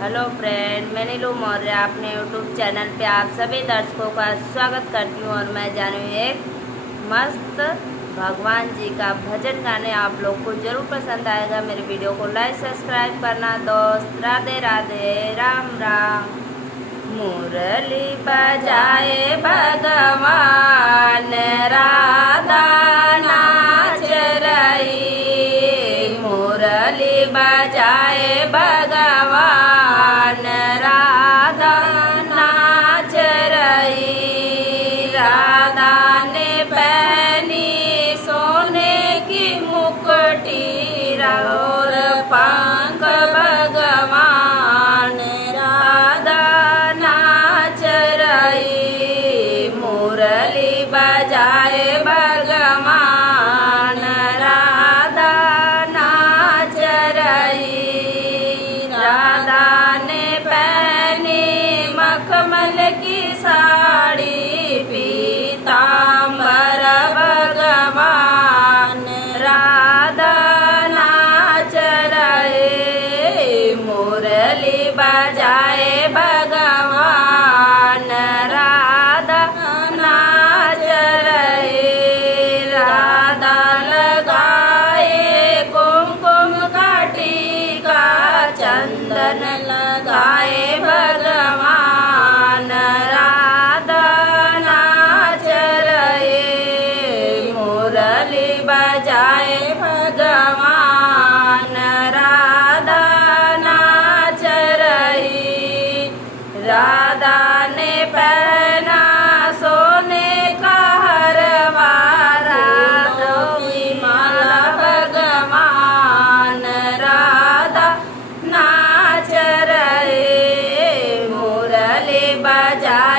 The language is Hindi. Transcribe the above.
हेलो फ्रेंड, मैं नीलू मौर्य अपने यूट्यूब चैनल पे आप सभी दर्शकों का स्वागत करती हूँ। और मैं जानवी एक मस्त भगवान जी का भजन गाने आप लोग को जरूर पसंद आएगा। मेरे वीडियो को लाइक सब्सक्राइब करना दोस्त। राधे राधे, राम राम। मुरली बजाए भगवान, राधा नाच रही। मुरली बजाए भगवान, राधा नाच रही। राधा ने पहनी सोने की मुकुटी और पंख भगवान, राधा नाच रही। मुरली बजाए भगवान, राधा नाच रही। राधा ने पहनी मखमल की साड़ी, पीतांबर भगवान, राधा नाच रहे। मुरली बजाए भगवान, राधा नाच रहे। राधा लगाए कुमकुम का टीका, चंदन लगाए भगवान, राधा नाच रहे। मुरली बजाए भगवान, राधा नाच रही। राधा ने पहना सोने का हरवा, राधों की माला भगवान, राधा नाच रहे। मुरली बजाए